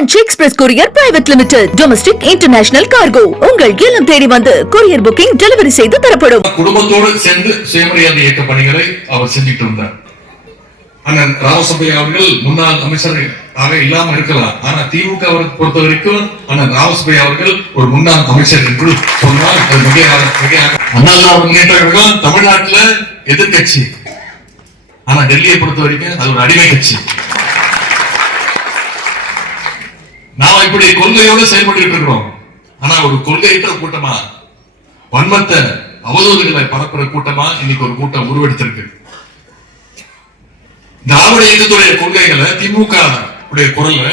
Branch express courier private limited domestic international cargo உங்கள் இல்லம் தேடி வந்து கொரியர் புக்கிங் டெலிவரி செய்து தரப்படும். குடும்பத்தோடு சேர்ந்து சுயமரியாதை இயக்க பணிகளை அவர் செஞ்சுட்டு வந்தார். அண்ணன் ராமசுப்பையா அவர்கள் முன்னாள் அமைச்சர் ஆக இல்லாம இருக்கலாம், ஆனா திமுக பொறுத்த வரைக்கும் அண்ணன் ராமசுப்பையா அவர்கள் ஒரு முன்னாள் அமைச்சர் என்று சொன்னால் அது மிக அண்ணா முன்னேற்ற கழகம் தமிழ்நாட்டுல எதிர்கட்சி, ஆனா டெல்லியை பொறுத்த வரைக்கும் அது ஒரு அடிமை கட்சி. நாம இப்படி கொள்கையோடு செயல்பட்டு இருக்கிறோம். ஆனா ஒரு கொள்கையற்ற கூட்டமா, வன்மத்தை அவதூறுகளை பரப்புற கூட்டமா இன்னைக்கு ஒரு கூட்டம் உருவெடுத்திருக்கு. திராவிட இயக்கத்துடைய கொள்கைகளை திமுக குரல்ல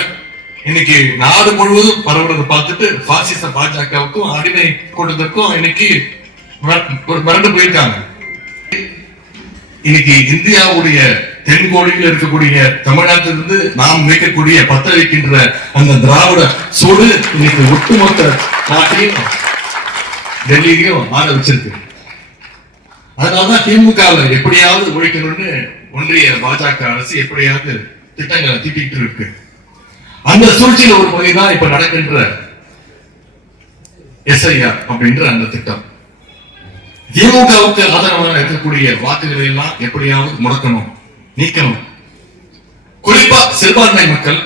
இன்னைக்கு நாடு முழுவதும் பரவுறதை பார்த்துட்டு பாசிச பாஜகவுக்கும் அடிமை கூட்டத்திற்கும் இன்னைக்கு மிரண்டு போயிருக்காங்க. இன்னைக்கு இந்தியாவுடைய தென்கோடியில் இருக்கக்கூடிய தமிழ்நாட்டிலிருந்து நாம் வைக்கக்கூடிய பத்த வைக்கின்ற அந்த திராவிட சூடு இன்னைக்கு ஒட்டுமொத்த நாட்டையும் டெல்லியிலையும் ஆட வச்சிருக்கு. அதனாலதான் திமுக எப்படியாவது ஒழிக்கணும்னு ஒன்றிய பாஜக அரசு எப்படியாவது திட்டங்களை தீட்டிட்டு இருக்கு. அந்த சூழ்ச்சியில ஒரு பகுதிதான் இப்ப நடக்கின்ற SIR அப்படின்ற அந்த திட்டம். திமுகவுக்கு ஆதரவாக இருக்கக்கூடிய வாக்குகளை எல்லாம் எப்படியாவது முடக்கணும், நீக்கணும். குறிப்பா சிறுபான்மை மக்கள்,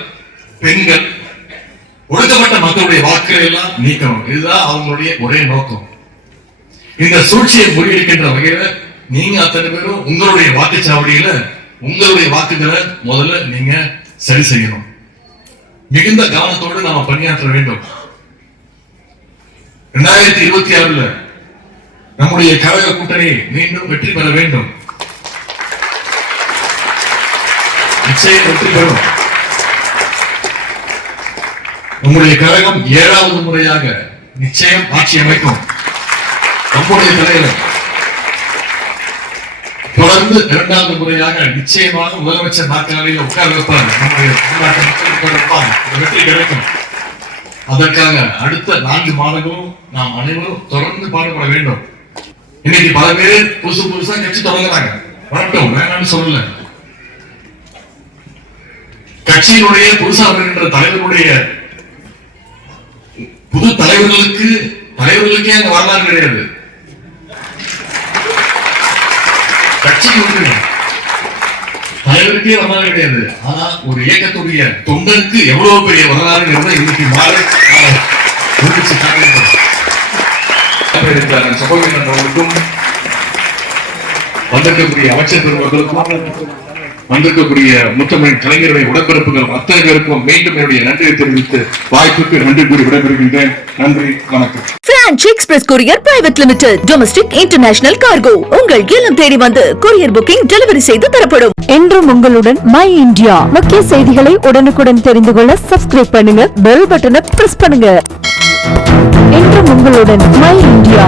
பெண்கள், ஒடுக்கப்பட்ட மக்களுடைய வாக்குகளை எல்லாம் நீக்கணும். இதுதான் அவங்களுடைய ஒரே நோக்கம். இந்த சூழ்ச்சியை முறியடிக்கின்ற வகையில நீங்க அத்தனை பேரும் உங்களுடைய வாக்குச்சாவடியில உங்களுடைய வாக்குகளை முதல்ல நீங்க சரி செய்யணும். மிகுந்த கவனத்தோடு நாம பணியாற்ற வேண்டும். 2026 நம்முடைய கழக கூட்டணி மீண்டும் வெற்றி பெற வேண்டும். நிச்சயம் வெற்றி பெறும். நம்முடைய கழகம் 7வது முறையாக நிச்சயம் ஆட்சி அமைக்கும். நம்முடைய தலைவர் தொடர்ந்து 2வது முறையாக நிச்சயமாக முதலமைச்சர் நாற்காலியில் உட்கார வைப்பார். நம்முடைய வெற்றி கிடைக்கும். அதற்காக அடுத்த 4 மாதங்களும் நாம் அனைவரும் தொடர்ந்து பாடுபட வேண்டும். இன்னைக்கு பல பேர் புதுசா கட்சி தொடங்குறாங்க. வரட்டும், வேணாம்னு சொல்லல. கட்சியினுடைய புதுசா வருகின்ற தலைவருடைய புது தலைவர்களுக்கே அங்க வரலாறு கிடையாது. கட்சி தலைவருக்கே வரலாறு கிடையாது. ஆனா ஒரு இயக்கத்துடைய தொண்டனுக்கு எவ்வளவு பெரிய வரலாறு இன்னைக்கு அவர்களுக்கும் வந்திருக்கக்கூடிய அமைச்சர் பெருமக்களுக்கும் வந்திருக்கக்கூடிய முத்தமிழ் கலைஞருடைய உடன்பிறப்புகள் அத்தனை பேருக்கும் மீண்டும் என்னுடைய நன்றியை தெரிவித்து வாய்ப்புக்கு நன்றி கூறி விடைபெறுகின்றேன். நன்றி, வணக்கம். Branch express courier private limited domestic international cargo உங்கள் இல்லம் தேடி வந்து கொரியர் புக்கிங் டெலிவரி செய்து தரப்படும். என்றும் உங்களுடன் மை இந்தியா. முக்கிய செய்திகளை உடனுக்குடன் தெரிந்து கொள்ள சப்ஸ்கிரைப் பண்ணுங்க, பெல் பட்டனை பிரஸ் பண்ணுங்க. என்றும் உங்களுடன் மை இந்தியா.